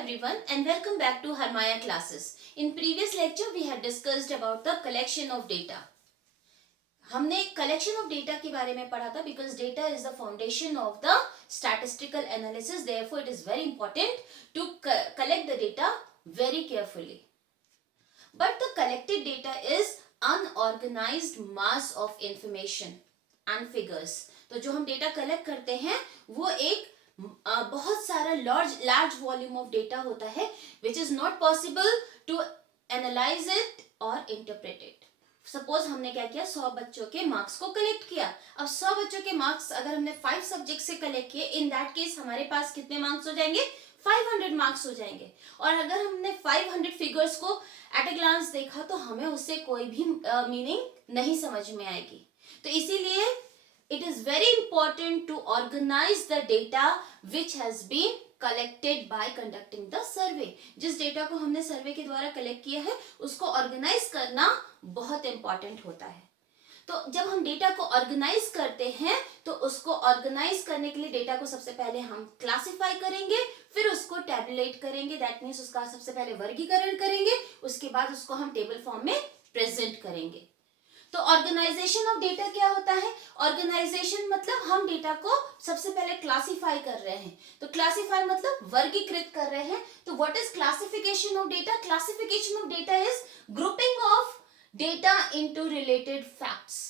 everyone and welcome back to Harmaya classes. In previous lecture we had discussed about the collection of data. हमने collection of data के बारे में पढ़ा था because data is the foundation of the statistical analysis. Therefore it is very important to collect the data very carefully. But the collected data is unorganized mass of information and figures. तो जो हम data collect करते हैं वो एक बहुत सारा large volume of data होता है which is not possible to analyze it or interpret it. Suppose हमने क्या किया 100 बच्चों के मार्क्स को कलेक्ट किया. अब 100 बच्चों के मार्क्स अगर हमने 5 सब्जेक्ट से कलेक्ट किए, इन दैट केस हमारे पास कितने मार्क्स हो जाएंगे? 500 मार्क्स हो जाएंगे. और अगर हमने 500 फिगर्स को एट अ ग्लांस देखा तो हमें उससे कोई भी मीनिंग नहीं समझ में आएगी. तो इसीलिए it is very important to organize the data which has been collected by conducting the survey. जिस डेटा को हमने सर्वे के द्वारा कलेक्ट किया है उसको ऑर्गेनाइज करना बहुत इंपॉर्टेंट होता है. तो जब हम डेटा को ऑर्गेनाइज करते हैं तो उसको ऑर्गेनाइज करने के लिए डेटा को सबसे पहले हम क्लासिफाई करेंगे, फिर उसको टैबुलेट करेंगे, दैट मीन्स उसका सबसे पहले वर्गीकरण करेंगे, उसके बाद उसको हम टेबल फॉर्म में प्रेजेंट करेंगे. तो ऑर्गेनाइजेशन ऑफ डेटा क्या होता है? ऑर्गेनाइजेशन मतलब हम डेटा को सबसे पहले क्लासिफाई कर रहे हैं. तो क्लासिफाई मतलब वर्गीकृत कर रहे हैं. तो what is classification of data? Classification of data is grouping of data into related facts.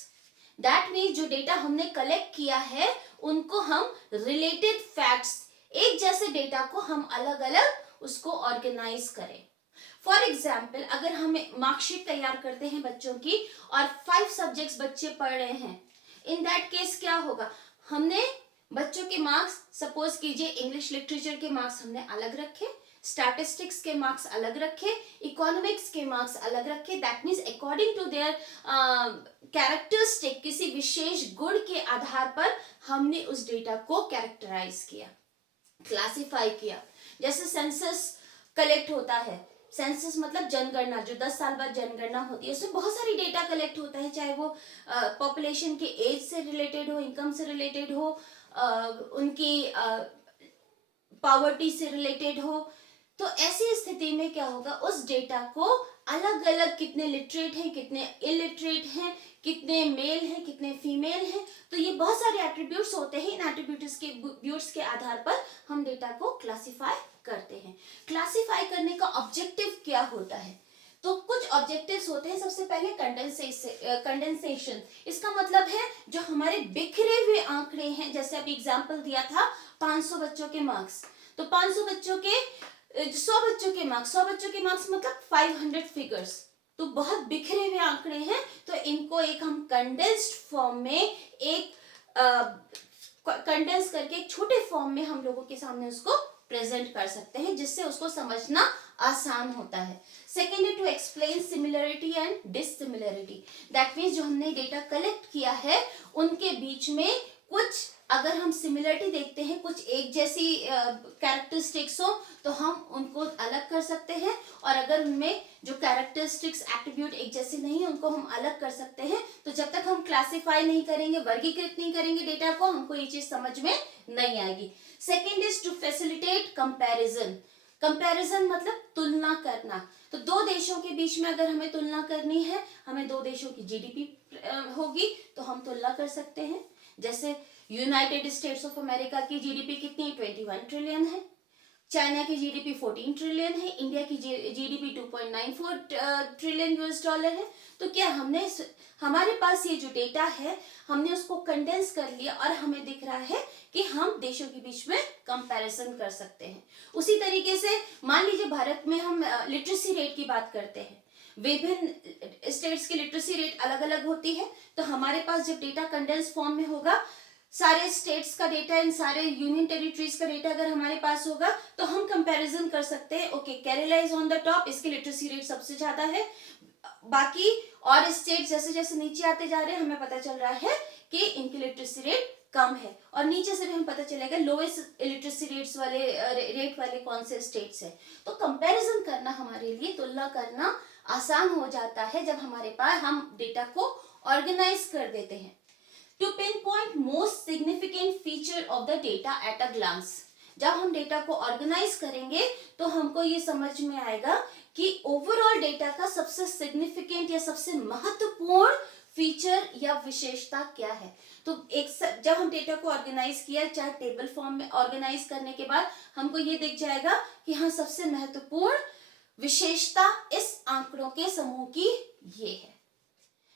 That means जो डेटा हमने कलेक्ट किया है उनको हम रिलेटेड फैक्ट्स, एक जैसे डेटा को हम अलग अलग उसको ऑर्गेनाइज करें. फॉर एग्जाम्पल अगर हमें मार्कशीट तैयार करते हैं बच्चों की और 5 सब्जेक्ट्स बच्चे पढ़ रहे हैं, इन दैट केस क्या होगा? हमने बच्चों के मार्क्स सपोज कीजिए इंग्लिश लिटरेचर के मार्क्स हमने अलग रखे, स्टैटिस्टिक्स के मार्क्स अलग रखे, इकोनॉमिक्स के मार्क्स अलग रखे. That means according to their characteristic, किसी विशेष गुण के आधार पर हमने उस डेटा को कैरेक्टराइज किया, क्लासिफाई किया. जैसे सेंसस कलेक्ट होता है, सेंसस मतलब जनगणना, जो 10 साल बाद जनगणना होती है, उसमें बहुत सारी डेटा कलेक्ट होता है, चाहे वो पॉपुलेशन के एज से रिलेटेड हो, इनकम से रिलेटेड हो, उनकी पॉवर्टी से रिलेटेड हो. तो ऐसी स्थिति में क्या होगा? उस डेटा को अलग अलग कितने लिटरेट हैं, कितने इलिटरेट हैं, कितने मेल हैं, कितने फीमेल हैं, तो ये बहुत सारे एट्रीब्यूट्स होते हैं. इन एट्रीब्यूट्स के आधार पर हम डेटा को क्लासिफाई करते हैं. क्लासिफाई करने का ऑब्जेक्टिव क्या होता है? तो कुछ ऑब्जेक्टिव्स होते हैं. सबसे पहले कंडेंसेशन. इसका मतलब है जो हमारे बिखरे हुए आंकड़े हैं, जैसे अभी एग्जांपल दिया था 500 बच्चों के मार्क्स, तो 500 बच्चों के 100 बच्चों के मार्क्स मतलब 500 फिगर्स, तो बहुत बिखरे हुए आंकड़े हैं. तो इनको एक हम कंडेंस्ड फॉर्म में, एक कंडेंस करके एक छोटे फॉर्म में हम लोगों के सामने उसको प्रेजेंट कर सकते हैं, जिससे उसको समझना आसान होता है. सेकेंड है to explain similarity and dissimilarity. That means जो हमने डेटा कलेक्ट किया है उनके बीच में कुछ अगर हम सिमिलरिटी देखते हैं, कुछ एक जैसी कैरेक्टरिस्टिक्स हो, तो हम उनको अलग कर सकते हैं. और अगर उनमें जो कैरेक्टरिस्टिक्स एट्रीब्यूट एक जैसे नहीं है उनको हम अलग कर सकते हैं. तो जब तक हम क्लासिफाई नहीं करेंगे, वर्गीकृत नहीं करेंगे डेटा को, हमको ये चीज समझ में नहीं आएगी. Second is to facilitate comparison. Comparison मतलब तुलना करना. तो दो देशों के बीच में अगर हमें तुलना करनी है, हमें दो देशों की जीडीपी होगी तो हम तुलना कर सकते हैं. जैसे यूनाइटेड स्टेट्स ऑफ अमेरिका की जीडीपी कितनी है? 21 ट्रिलियन है. चाइना की जीडीपी 14 ट्रिलियन है. इंडिया की जीडीपी 2.94 ट्रिलियन यूएस डॉलर है. तो क्या हमने हमारे पास ये जो डेटा है हमने उसको कंडेंस कर लिया और हमें दिख रहा है कि हम देशों के बीच में कंपैरिजन कर सकते हैं. उसी तरीके से मान लीजिए भारत में हम लिटरेसी रेट की बात करते हैं, विभिन्न स्टेट्स की लिटरेसी रेट अलग अलग होती है. तो हमारे पास जब डेटा कंडेंस फॉर्म में होगा, सारे स्टेट्स का डेटा, इन सारे यूनियन टेरिटरीज का डेटा अगर हमारे पास होगा तो हम कंपैरिजन कर सकते हैं. Okay, Kerala is on the top, इसकी लिटरेसी रेट सबसे ज्यादा है. बाकी और स्टेट जैसे जैसे नीचे आते जा रहे हैं हमें पता चल रहा है कि इनकी लिटरेसी रेट कम है. और नीचे से भी हमें पता चलेगा लोएस्ट लिटरेसी रेट वाले कौन से स्टेट्स है. तो कंपैरिजन करना हमारे लिए, तुलना करना आसान हो जाता है जब हमारे पास हम डेटा को ऑर्गेनाइज कर देते हैं. To pinpoint most significant feature of the data at a glance. जब हम डेटा को ऑर्गेनाइज करेंगे तो हमको ये समझ में आएगा कि ओवरऑल डेटा का सबसे सिग्निफिकेंट या सबसे महत्वपूर्ण फीचर या विशेषता क्या है। तो जब हम डेटा को ऑर्गेनाइज किया, चाहे टेबल फॉर्म में ऑर्गेनाइज करने के बाद हमको ये दिख जाएगा कि हाँ, सबसे महत्वपूर्ण विशेषता इस आंकड़ों के समूह की ये है,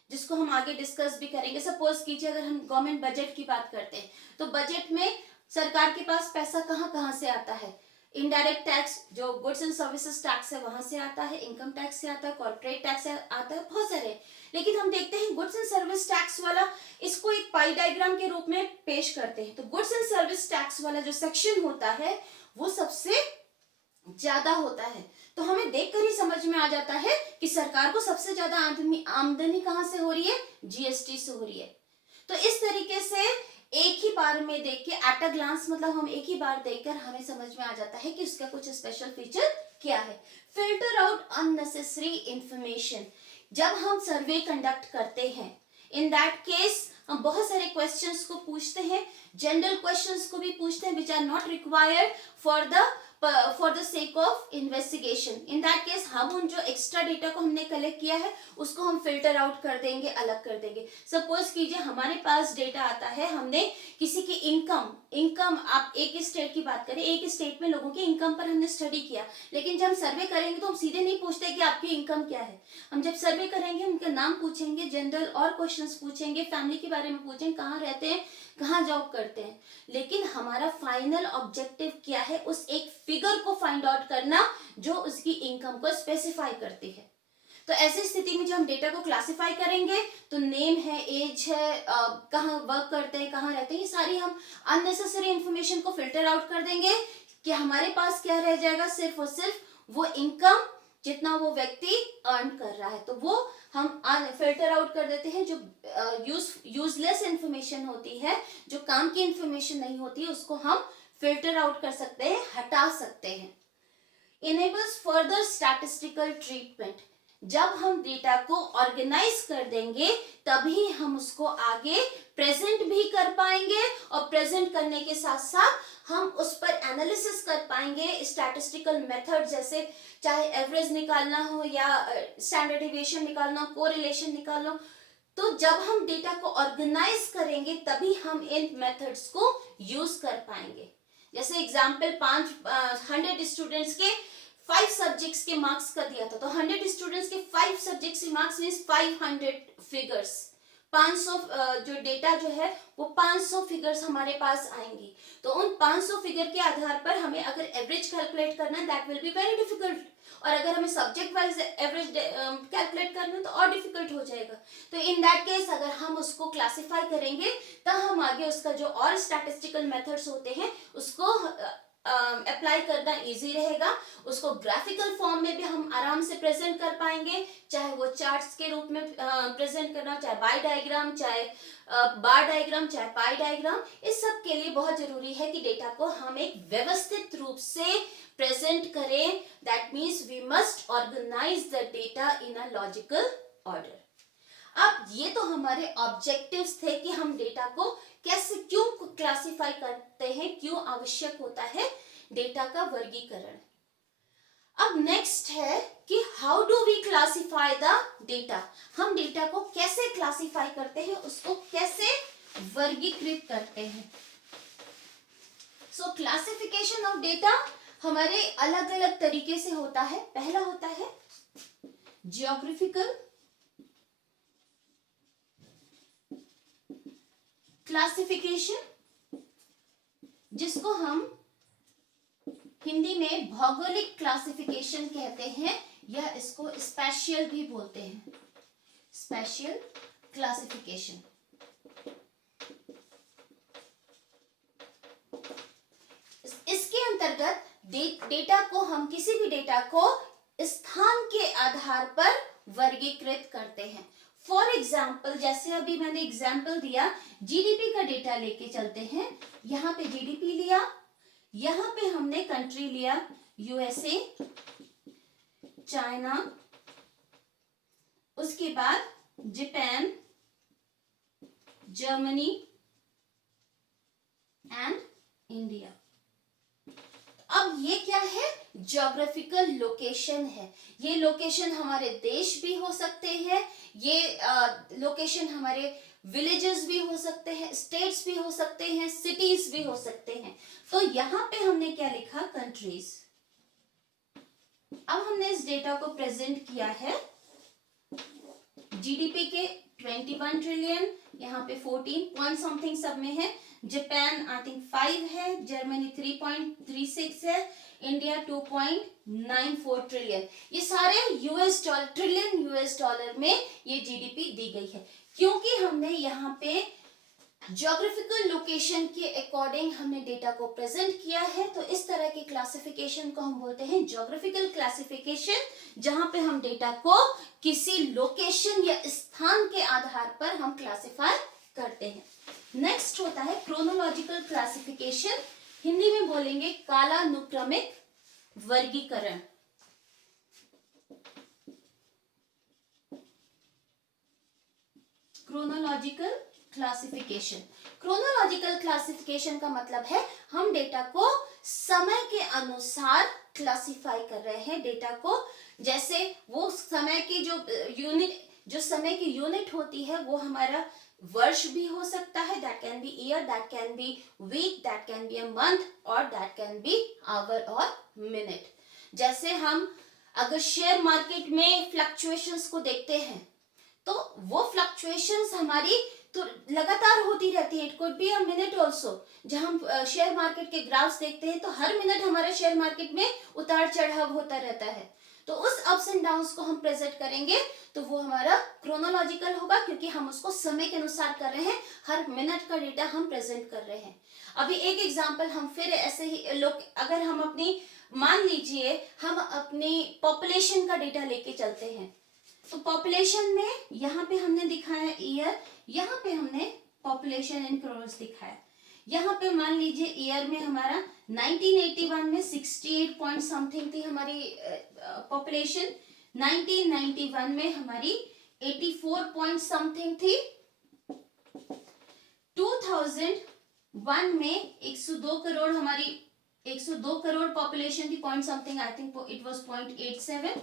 जिसको हम आगे डिस्कस भी करेंगे। सपोज कीजिए अगर हम गवर्नमेंट बजट की बात करते हैं तो बजट में सरकार के पास पैसा कहाँ कहाँ से आता है। इनडायरेक्ट टैक्स जो गुड्स एंड सर्विसेज टैक्स है वहां से आता है, इनकम टैक्स से आता है, कॉर्पोरेट टैक्स से आता है, बहुत सारे। लेकिन हम देखते हैं गुड्स एंड सर्विस टैक्स वाला इसको एक पाई डायग्राम के रूप में पेश करते हैं। तो गुड्स एंड सर्विस टैक्स वाला जो सेक्शन होता है वो सबसे ज्यादा होता है। तो हमें देखकर ही समझ में आ जाता है कि सरकार को सबसे ज्यादा आमदनी कहां से हो रही है, जीएसटी से हो रही है। तो इस तरीके से एक ही बार में देख के एट अ ग्लांस, मतलब हम एक ही बार देखकर हमें समझ में आ जाता है कि उसका कुछ स्पेशल फीचर क्या है। Filter out unnecessary information. जब हम सर्वे कंडक्ट करते हैं, इन दैट केस हम बहुत सारे क्वेश्चंस को पूछते हैं, जनरल क्वेश्चंस को भी पूछते हैं which are not required for the sake of investigation. In that case हम उन जो एक्स्ट्रा डेटा को हमने कलेक्ट किया है उसको हम फिल्टर आउट कर देंगे, अलग कर देंगे। सपोज कीजिए हमारे पास डेटा आता है, हमने किसी की इनकम आप एक स्टेट की बात करें, एक स्टेट में लोगों की इनकम पर हमने स्टडी किया, लेकिन जब हम सर्वे करेंगे तो हम सीधे नहीं पूछते कि आपकी इनकम क्या है। हम जब सर्वे करेंगे उनका नाम पूछेंगे, जनरल और क्वेश्चंस पूछेंगे, फैमिली के बारे में पूछेंगे, कहाँ रहते हैं, कहाँ जॉब करते हैं। लेकिन हमारा फाइनल ऑब्जेक्टिव क्या है, उस एक फिगर को फाइंड आउट करना जो उसकी इनकम को स्पेसिफाई करती है। तो ऐसी स्थिति में जब हम डेटा को क्लासिफाई करेंगे तो नेम है, एज है, कहाँ वर्क करते हैं, कहाँ रहते हैं, ये सारी हम अननेसेसरी इंफॉर्मेशन को फिल्टर आउट कर देंगे कि हमारे पास क्या रह जाएगा, सिर्फ और सिर्फ वो इनकम जितना वो व्यक्ति अर्न कर रहा है। तो वो हम फिल्टर आउट कर देते हैं। जो यूजलेस इंफॉर्मेशन होती है, जो काम की इंफॉर्मेशन नहीं होती है, उसको हम फिल्टर आउट कर सकते हैं, हटा सकते हैं। Enables further statistical treatment. जब हम डेटा को ऑर्गेनाइज कर देंगे तभी हम उसको आगे प्रेजेंट भी कर पाएंगे, और प्रेजेंट करने के साथ साथ हम उस पर एनालिसिस कर पाएंगे। स्टैटिस्टिकल मेथड जैसे चाहे एवरेज निकालना हो या स्टैंडर्ड डिविएशन निकालना हो, कोरिलेशन निकालना हो, तो जब हम डेटा को ऑर्गेनाइज करेंगे तभी हम इन मेथड्स को यूज कर पाएंगे। जैसे एग्जाम्पल 100 स्टूडेंट्स के 5 सब्जेक्ट्स के मार्क्स का दिया था, तो 100 स्टूडेंट्स के 5 सब्जेक्ट्स के मार्क्स मींस 500 फिगर्स। 500 जो डेटा जो है वो 500 फिगर्स हमारे पास आएंगी। तो उन 500 फिगर के आधार पर हमें अगर एवरेज कैलकुलेट करना है, that will be very difficult. और अगर हमें सब्जेक्ट वाइज एवरेज कैलकुलेट करना है तो और डिफिकल्ट हो जाएगा। तो इन दैट केस अगर हम उसको क्लासिफाई करेंगे तब हम आगे उसका जो और स्टैटिस्टिकल मेथड्स होते हैं उसको अप्लाई करना इजी रहेगा। उसको ग्राफिकल फॉर्म में भी हम आराम से प्रेजेंट कर पाएंगे, चाहे वो चार्ट्स के रूप में प्रेजेंट करना, चाहे बाय डायग्राम, चाहे बार डायग्राम, चाहे पाई डायग्राम। इस सब के लिए बहुत जरूरी है कि डेटा को हम एक व्यवस्थित रूप से प्रेजेंट करें। That means we must organise the data in a logical order. अब ये तो हमारे ऑब्जेक्टिव्स थे कि हम डेटा को कैसे, क्यों क्लासिफाई करते हैं, क्यों आवश्यक होता है डेटा का वर्गीकरण। अब नेक्स्ट है कि how do we classify the data. हम डेटा को कैसे क्लासिफाई करते हैं, उसको कैसे वर्गीकृत करते हैं। सो क्लासिफिकेशन ऑफ डेटा हमारे अलग अलग तरीके से होता है। पहला होता है जियोग्राफिकल क्लासिफिकेशन, जिसको हम हिंदी में भौगोलिक क्लासिफिकेशन कहते हैं, या इसको स्पेशियल भी बोलते हैं, स्पेशियल क्लासिफिकेशन। इसके अंतर्गत डेटा को हम, किसी भी डेटा को स्थान के आधार पर वर्गीकृत करते हैं। फॉर एग्जाम्पल, जैसे अभी मैंने एग्जाम्पल दिया, जीडीपी का डेटा लेके चलते हैं। यहाँ पे जीडीपी लिया, यहाँ पे हमने कंट्री लिया यूएसए, चाइना, उसके बाद जापान, जर्मनी एंड इंडिया। अब ये क्या है, ज्योग्राफिकल लोकेशन है। ये लोकेशन हमारे देश भी हो सकते हैं, ये लोकेशन हमारे विलेजेस भी हो सकते हैं, स्टेट्स भी हो सकते हैं, सिटीज भी हो सकते हैं। तो यहाँ पे हमने क्या लिखा, कंट्रीज। अब हमने इस डेटा को प्रेजेंट किया है जीडीपी के 21 ट्रिलियन, यहाँ पे 14 पॉइंट समथिंग सब में है। जापान आई थिंक 5 है, जर्मनी 3.36 है, इंडिया 2.94 ट्रिलियन। ये सारे ट्रिलियन यूएस डॉलर में ये जीडीपी दी गई है, क्योंकि हमने यहाँ पे ज्योग्राफिकल लोकेशन के अकॉर्डिंग हमने डेटा को प्रेजेंट किया है। तो इस तरह के क्लासिफिकेशन को हम बोलते हैं ज्योग्राफिकल क्लासिफिकेशन, जहां पे हम डेटा को किसी लोकेशन या स्थान के आधार पर हम क्लासिफाई करते हैं। नेक्स्ट होता है क्रोनोलॉजिकल क्लासिफिकेशन, हिंदी में बोलेंगे कालानुक्रमिक वर्गीकरण। क्रोनोलॉजिकल क्लासिफिकेशन, क्रोनोलॉजिकल क्लासिफिकेशन का मतलब है हम डेटा को समय के अनुसार क्लासिफाई कर रहे हैं। डेटा को जैसे वो समय की जो समय की यूनिट होती है वो हमारा वर्ष भी हो सकता है, that can be year, that can be weak, that can be a month, और दैट कैन बी आवर और मिनट। जैसे हम अगर शेयर मार्केट में फ्लक्चुएशंस को देखते हैं तो वो फ्लक्चुएशंस हमारी तो लगातार होती रहती है। It could be a minute also. जब हम शेयर मार्केट के ग्राफ्स देखते हैं तो हर मिनट हमारे शेयर मार्केट में उतार चढ़ाव होता रहता है। तो उस अप्स एंड डाउन्स को हम प्रेजेंट करेंगे तो वो हमारा क्रोनोलॉजिकल होगा, क्योंकि हम उसको समय के अनुसार कर रहे हैं, हर मिनट का डेटा हम प्रेजेंट कर रहे हैं। अभी एक एग्जाम्पल हम फिर ऐसे ही लोग, अगर हम अपनी मान लीजिए हम अपनी पॉपुलेशन का डेटा लेके चलते हैं, तो पॉपुलेशन में यहाँ पे हमने दिखाया ईयर, यहाँ पे हमने पॉपुलेशन इन करोड़्स दिखाया। यहाँ पे मान लीजिए ईयर में हमारा 1981 में 68 पॉइंट समथिंग थी हमारी पॉपुलेशन, 1991 में हमारी 84 पॉइंट समथिंग थी, 2001 में 102 करोड़ हमारी 102 करोड़ पॉपुलेशन थी, point something, I think it was 0.87,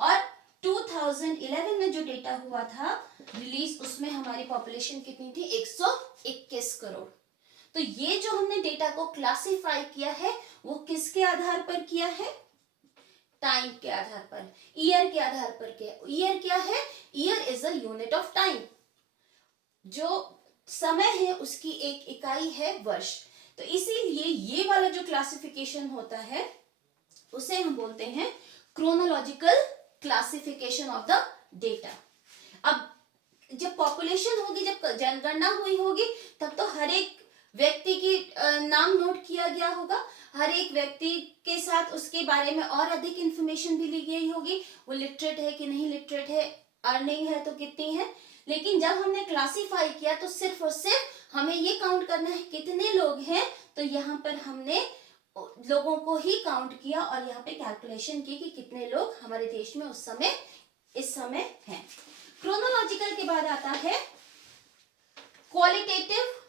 और 2011 में जो डेटा हुआ था रिलीज, उसमें हमारी पॉपुलेशन कितनी थी, 121 करोड़। तो ये जो हमने डेटा को क्लासिफाई किया है वो किसके आधार पर किया है, टाइम के आधार पर, ईयर के आधार पर किया। ईयर क्या है, year is a unit of time, जो समय है उसकी एक इकाई है वर्ष। तो इसीलिए ये वाला जो क्लासिफिकेशन होता है उसे हम बोलते हैं chronological classification of the data. अब जब पॉपुलेशन होगी, जब जनगणना हुई होगी, तब तो हर एक व्यक्ति की नाम नोट किया गया होगा, हर एक व्यक्ति के साथ उसके बारे में और अधिक इंफॉर्मेशन भी ली गई होगी, वो लिटरेट है कि नहीं लिटरेट है, अर्निंग है तो कितनी है। लेकिन जब हमने क्लासिफाई किया तो सिर्फ और सिर्फ हमें ये काउंट करना है कितने लोग हैं, तो यहाँ पर हमने लोगों को ही काउंट किया और यहाँ पे कैलकुलेशन की कि कितने लोग हमारे देश में इस समय हैं। क्रोनोलॉजिकल के बाद आता है क्वालिटेटिव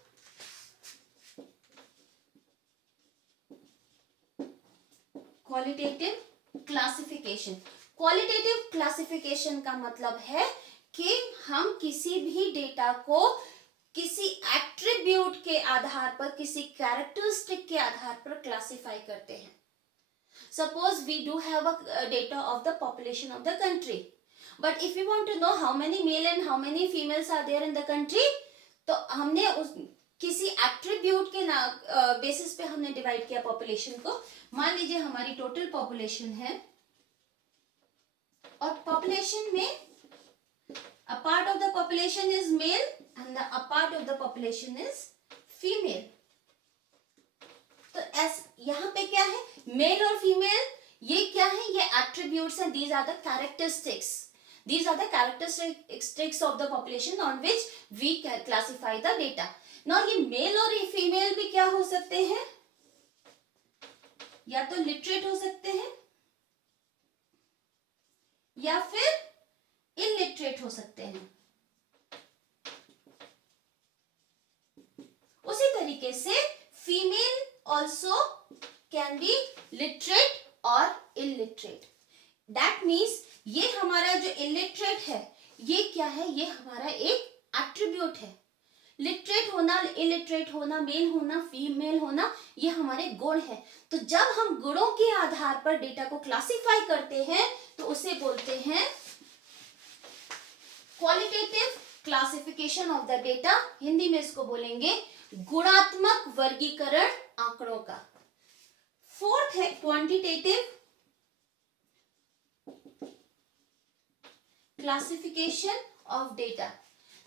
क्लासिफिकेशन। क्वालिटेटिव क्लासिफिकेशन का मतलब है कि हम किसी भी डेटा को किसी एट्रीब्यूट के आधार पर, किसी कैरेक्टरिस्टिक के आधार पर क्लासिफाई करते हैं। Suppose we do have a data of the population of the country, but if you want to know how many male and how many females are there in the country, तो हमने उस किसी attribute के basis पे हमने divide किया population को। मान लीजिए हमारी टोटल पॉपुलेशन है और पॉपुलेशन में a part of the population is male and a part of the population is female। तो यहाँ पे क्या है, मेल और फीमेल, ये क्या है, ये एट्रीब्यूट्स हैं, these are the characteristics, these are the characteristics of the population on which we can classify the data। now ये मेल और ये फीमेल भी क्या हो सकते हैं, या तो लिटरेट हो सकते हैं या फिर इलिटरेट हो सकते हैं। उसी तरीके से female also can be literate और इलिटरेट। दैट मीन्स ये हमारा जो इलिटरेट है ये क्या है, ये हमारा एक एट्रीब्यूट है। लिटरेट होना, इलिटरेट होना, मेल होना, फीमेल होना, ये हमारे गुण है। तो जब हम गुणों के आधार पर डेटा को क्लासिफाई करते हैं तो उसे बोलते हैं qualitative classification of the data. Hindi में इसको बोलेंगे गुणात्मक वर्गीकरण आंकड़ों का। फोर्थ है क्वांटिटेटिव क्लासिफिकेशन ऑफ डेटा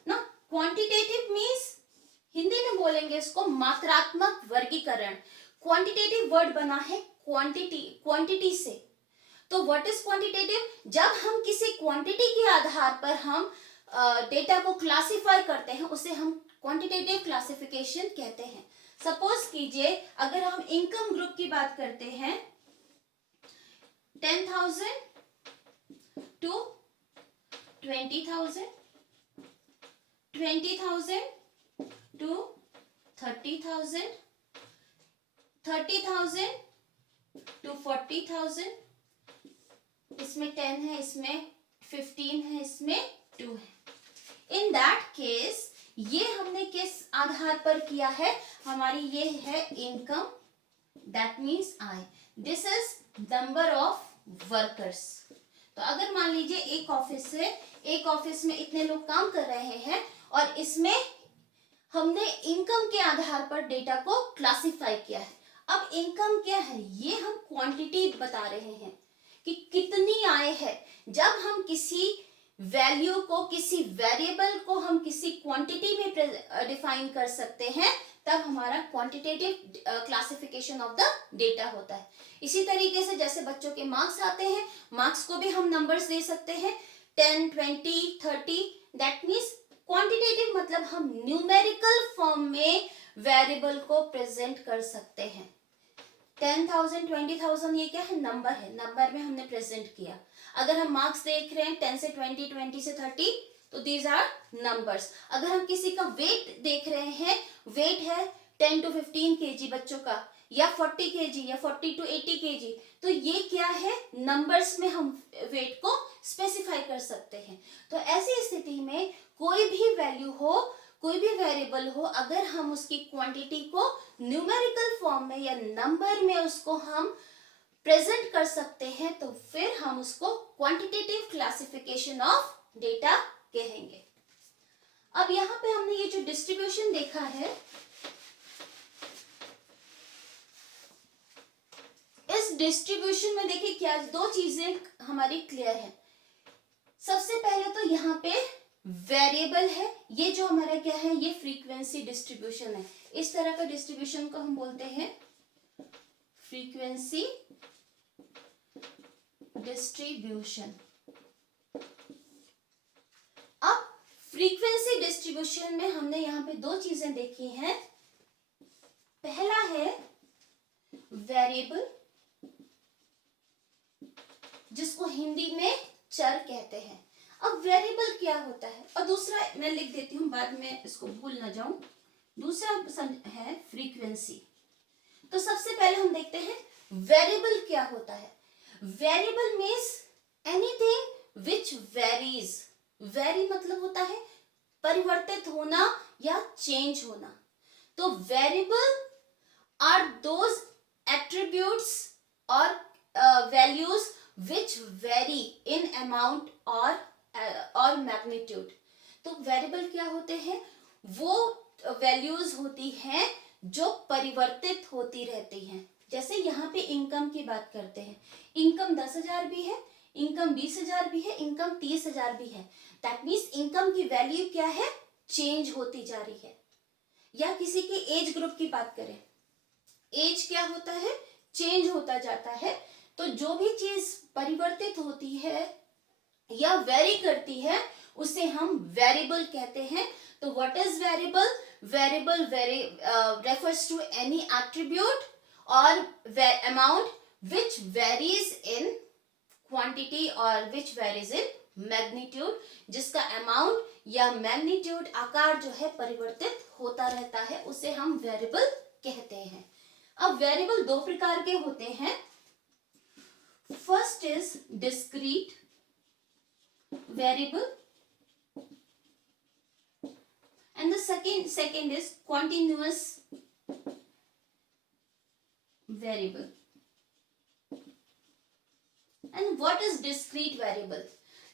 ना। क्वांटिटेटिव मीन्स हिंदी में बोलेंगे इसको मात्रात्मक वर्गीकरण। क्वांटिटेटिव वर्ड बना है क्वांटिटी से। तो व्हाट इज क्वांटिटेटिव? जब हम किसी क्वांटिटी के आधार पर हम डेटा को क्लासिफाई करते हैं उसे हम क्वांटिटेटिव क्लासिफिकेशन कहते हैं। सपोज कीजिए अगर हम इनकम ग्रुप की बात करते हैं 10,000 to 20,000, 20,000 to 30,000, 30,000 to 40,000, इसमें 10 है, इसमें 15 है, इसमें 2 है। इन दैट केस ये हमने किस आधार पर किया है, हमारी ये है income, that means I. This is number of workers. तो अगर मान लीजिए एक ऑफिस में इतने लोग काम कर रहे हैं और इसमें हमने इनकम के आधार पर डेटा को क्लासिफाई किया है। अब इनकम क्या है, ये हम क्वांटिटी बता रहे हैं कि कितनी आय है। जब हम किसी वैल्यू को, किसी वेरिएबल को हम किसी क्वांटिटी में डिफाइन कर सकते हैं तब हमारा quantitative classification of the data होता है। इसी तरीके से जैसे बच्चों के मार्क्स आते हैं, मार्क्स को भी हम नंबर्स दे सकते हैं 10, 20, 30। दैट मीन्स क्वांटिटेटिव मतलब हम न्यूमेरिकल फॉर्म में वेरिएबल को प्रेजेंट कर सकते हैं। 10,000, 20,000 ये क्या है, नंबर है, नंबर में हमने प्रेजेंट किया। अगर हम मार्क्स देख रहे हैं 10 से 20, 20 से 30, तो दीज आर नंबर्स। अगर हम किसी का वेट देख रहे हैं, वेट है 10 to 15 kg बच्चों का, या 40 kg या 40 to 80 kg, तो ये क्या है, नंबर्स में हम वेट को स्पेसिफाई कर सकते हैं। तो ऐसी स्थिति में कोई भी वैल्यू हो, कोई भी वेरिएबल हो, अगर हम उसकी क्वांटिटी को न्यूमेरिकल फॉर्म में या नंबर में उसको हम प्रेजेंट कर सकते हैं तो फिर हम उसको क्वांटिटेटिव क्लासिफिकेशन ऑफ डेटा कहेंगे। अब यहाँ पे हमने ये जो डिस्ट्रीब्यूशन देखा है, इस डिस्ट्रीब्यूशन में देखिए क्या दो चीजें हमारी क्लियर है। सबसे पहले तो यहाँ पे वेरिएबल है, ये जो हमारा क्या है, ये फ्रीक्वेंसी डिस्ट्रीब्यूशन है। इस तरह का डिस्ट्रीब्यूशन को हम बोलते हैं फ्रीक्वेंसी डिस्ट्रीब्यूशन। अब फ्रीक्वेंसी डिस्ट्रीब्यूशन में हमने यहाँ पे दो चीजें देखी हैं। पहला है वेरिएबल, जिसको हिंदी में चर कहते हैं। अब वेरिएबल क्या होता है, और दूसरा मैं लिख देती हूं बाद में इसको भूल ना जाऊं, दूसरा है फ्रीक्वेंसी। तो सबसे पहले हम देखते हैं वेरिएबल क्या होता है। Variable means anything which varies. Very मतलब होता है परिवर्तित होना या चेंज होना। तो वेरिएबल आर दोज एट्रीब्यूट्स और values which vary in amount और मैग्नीट्यूड। तो वेरिएबल क्या होते हैं, वो वैल्यूज होती हैं जो परिवर्तित होती रहती हैं। जैसे यहाँ पे इनकम की बात करते हैं, इनकम 10,000 भी है, इनकम 20,000 भी है, इनकम 30,000 भी है। दैट मीन्स इनकम की वैल्यू क्या है, चेंज होती जा रही है। या किसी के एज ग्रुप की बात करें, एज क्या होता है, चेंज होता जाता है। तो जो भी चीज परिवर्तित होती है या वेरी करती है उसे हम वेरिएबल कहते हैं। तो what is variable? Variable refers to any attribute or amount which varies in quantity or which varies in magnitude, जिसका amount या magnitude आकार जो है परिवर्तित होता रहता है, उसे हम वेरिएबल कहते हैं। अब वेरिएबल दो प्रकार के होते हैं। First is discrete variable and the second is continuous variable. And what is discrete variable?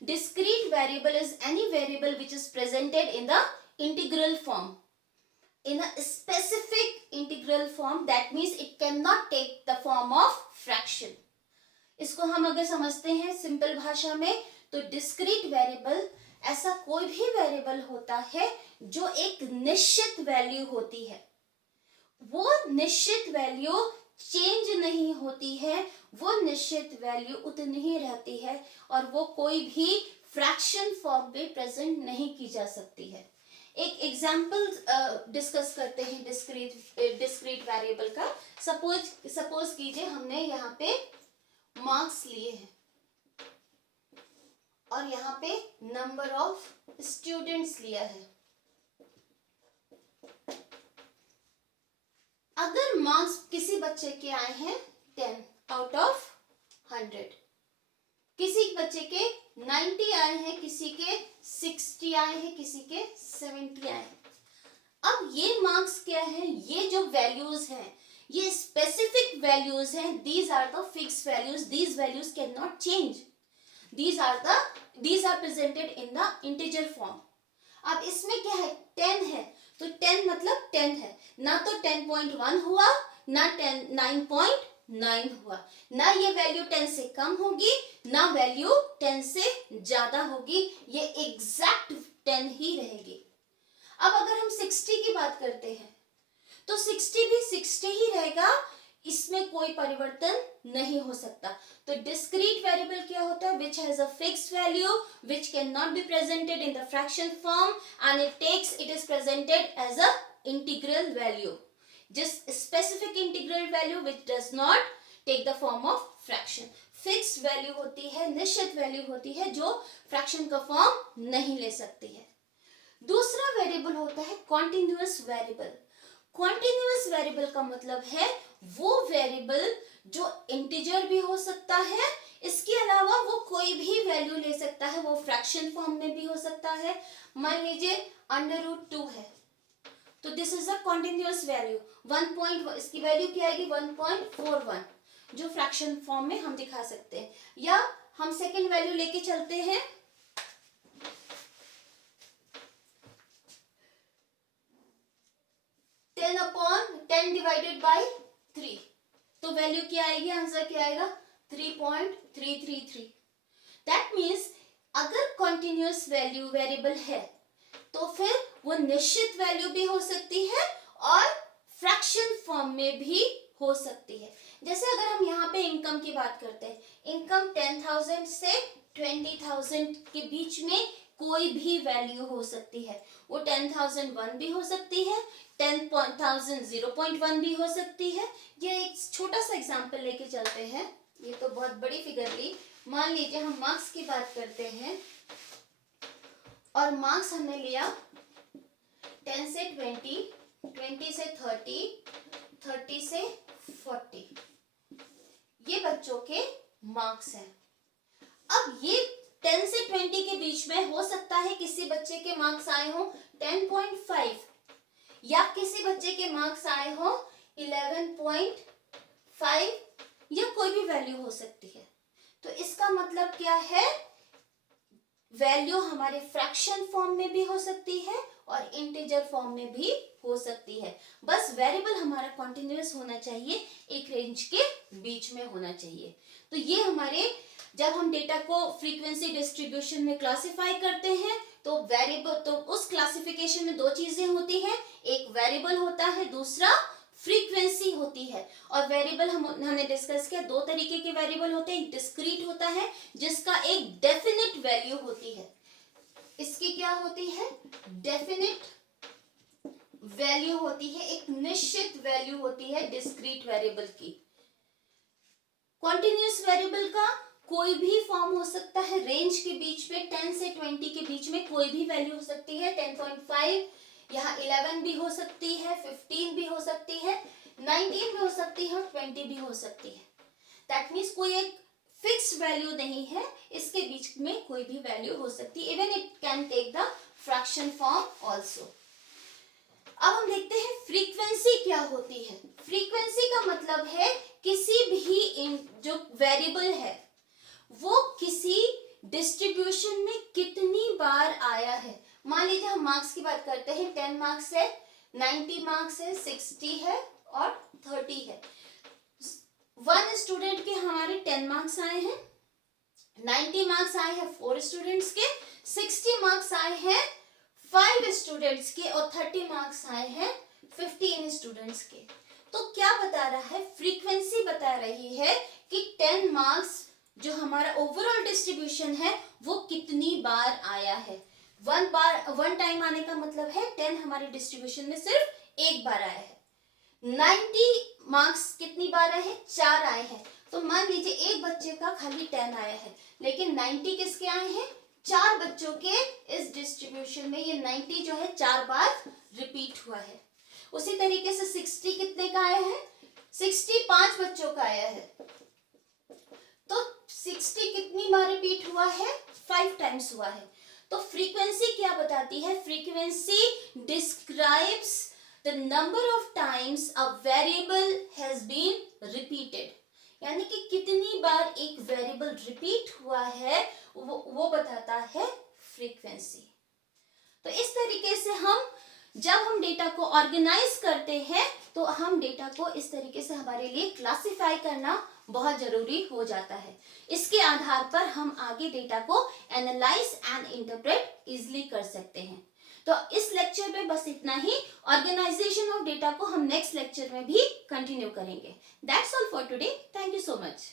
Discrete variable is any variable which is presented in the integral form. In a specific integral form, that means it cannot take the form of fraction. इसको हम अगर समझते हैं simple भाषा में, तो discrete variable ऐसा कोई भी वेरिएबल होता है जो एक निश्चित वैल्यू होती है, वो निश्चित वैल्यू चेंज नहीं होती है, वो निश्चित वैल्यू उतनी ही रहती है और वो कोई भी फ्रैक्शन फॉर्म में प्रेजेंट नहीं की जा सकती है. एक एग्जाम्पल डिस्कस करते हैं डिस्क्रीट वेरिएबल का. सपोज कीजिए हमने यहाँ पे मार्क्स लिए हैं और यहाँ पे नंबर ऑफ स्टूडेंट्स लिया है. अगर मार्क्स किसी बच्चे के आए हैं 10 आउट ऑफ 100, किसी बच्चे के 90 आए हैं, किसी के 60 आए हैं, किसी के 70 आए हैं. अब ये मार्क्स क्या है? ये जो वैल्यूज हैं ये स्पेसिफिक वैल्यूज हैं. These are the fix values. These values can not change. These are presented in the integer form. अब इसमें क्या है? 10 है, तो 10 मतलब 10 है, ना तो 10.1 हुआ ना 9.9 हुआ. ना ये वैल्यू 10 से कम होगी ना वैल्यू 10 से ज्यादा होगी. ये एग्जैक्ट 10 ही रहेगी. अब अगर हम 60 की बात करते हैं तो 60 भी 60 ही रहेगा, इसमें कोई परिवर्तन नहीं हो सकता. तो डिस्क्रीट वेरिएबल क्या होता है? Which has a fixed value which can not be presented in the fraction form and it is presented as a integral value. just specific integral value which does not take the form of fraction. Fixed value होती है, निश्चित value होती है जो fraction का form नहीं ले सकती है. दूसरा वेरिएबल होता है कॉन्टिन्यूअस वेरिएबल. कॉन्टिन्यूअस वेरिएबल का मतलब है वो वेरिएबल जो इंटीजर भी हो सकता है, इसके अलावा वो कोई भी वैल्यू ले सकता है, वो फ्रैक्शन फॉर्म में भी हो सकता है. मान लीजिए √2 है, तो this is a continuous value. 1. इसकी वैल्यू क्या आएगी? 1.41, जो फ्रैक्शन फॉर्म में हम दिखा सकते हैं. या हम सेकेंड वैल्यू लेके चलते हैं, टेन डिवाइडेड बाई 3, तो वैल्यू क्या आएगी? आंसर क्या आएगा? 3.333. दैट मीन्स अगर कॉन्टिन्यूअस वैल्यू वेरिएबल है तो फिर वो निश्चित वैल्यू भी हो सकती है और फ्रैक्शन फॉर्म में भी हो सकती है. जैसे अगर हम यहाँ पे इनकम की बात करते हैं, इनकम 10,000 से 20,000 के बीच में कोई भी वैल्यू हो सकती है. वो 10,001 भी हो सकती है, 10,000 0.1 भी हो सकती है. ये एक छोटा सा एग्जांपल लेके चलते हैं, ये तो बहुत बड़ी फिगर ली. मान लीजिए हम मार्क्स की बात करते हैं और मार्क्स हमने लिया 10 से 20, 20 से 30, 30 से 40. ये बच्चों के मार्क्स हैं. अब ये 10 से 20 के बीच में हो सकता है किसी बच्चे के मार्क्स आए हो 10.5 या किसी बच्चे के मार्क्स आए हो 11.5 या कोई भी वैल्यू हो सकती है. तो इसका मतलब क्या है? वैल्यू हमारे फ्रैक्शन फॉर्म में भी हो सकती है और इंटीजर फॉर्म में भी हो सकती है. बस वेरिएबल हमारा कॉन्टिन्यूअस होना चाहिए, एक रेंज के बीच में होना चाहिए. तो ये हमारे, जब हम डेटा को फ्रीक्वेंसी डिस्ट्रीब्यूशन में क्लासिफाई करते हैं तो वेरिएबल, तो उस क्लासिफिकेशन में दो चीजें होती हैं, एक वेरिएबल होता है, दूसरा फ्रीक्वेंसी होती है. और वेरिएबल हमने डिस्कस किया, दो तरीके के वेरिएबल होते हैं. डिस्क्रीट होता है जिसका एक डेफिनेट वैल्यू होती है. इसकी क्या होती है? डेफिनेट वैल्यू होती है, एक निश्चित वैल्यू होती है डिस्क्रीट वेरिएबल की. कॉन्टिन्यूअस वेरिएबल का कोई भी फॉर्म हो सकता है, रेंज के बीच में 10 से 20 के बीच में कोई भी वैल्यू हो सकती है. 10.5, यहाँ 11 भी हो सकती है, 15 भी हो सकती है, 19 भी हो सकती है और 20 भी हो सकती है. दैट मीन्स कोई एक फिक्स्ड वैल्यू नहीं है, इसके बीच में कोई भी वैल्यू हो सकती है, even it can take the fraction form also. अब हम देखते हैं फ्रीक्वेंसी क्या होती है। फ्रीक्वेंसी का मतलब है किसी भी जो वेरिएबल है वो किसी डिस्ट्रीब्यूशन में कितनी बार आया है। मान लीजिए हम मार्क्स की बात करते हैं, 10 मार्क्स है, 90 मार्क्स है, 60 है और 30 है। वन स्टूडेंट के हमारे 10 मार्क्स आए हैं, 90 मार्क्स आए हैं 4 स्टूडेंट्स के, 60 मार्क्स आए हैं 5 स्टूडेंट्स के और 30 मार्क्स आए हैं 15 स्टूडेंट्स के। तो क्या बता रहा है, फ्रीक्वेंसी बता रही है कि 10 मार्क्स जो हमारा ओवरऑल डिस्ट्रीब्यूशन है वो कितनी बार आया है। वन टाइम आने का मतलब है 10 हमारे डिस्ट्रीब्यूशन में सिर्फ एक बार आया है। 90 मार्क्स कितनी बार आए हैं, 4 आए हैं। तो मान लीजिए एक बच्चे का खाली 10 आया है, लेकिन 90 किसके आए हैं, 4 बच्चों के इस डिस्ट्रीब्यूशन में ये 90 जो है 4 बार रिपीट हुआ है। उसी तरीके से 60 कितने का आया है, 60 5 बच्चों का आया है, तो 60 कितनी बार रिपीट हुआ है, 5 टाइम्स हुआ है। तो फ्रीक्वेंसी क्या बताती है, frequency describes the number of times a variable has been repeated, यानी कि कितनी बार एक वेरिएबल रिपीट हुआ है वो बताता है फ्रीक्वेंसी। तो इस तरीके से जब हम डेटा को ऑर्गेनाइज करते हैं तो हम डेटा को इस तरीके से हमारे लिए क्लासिफाई करना बहुत जरूरी हो जाता है। इसके आधार पर हम आगे डेटा को एनालाइज एंड इंटरप्रेट इजिली कर सकते हैं। तो इस लेक्चर में बस इतना ही। ऑर्गेनाइजेशन ऑफ डेटा को हम नेक्स्ट लेक्चर में भी कंटिन्यू करेंगे। That's all for today. Thank you so much.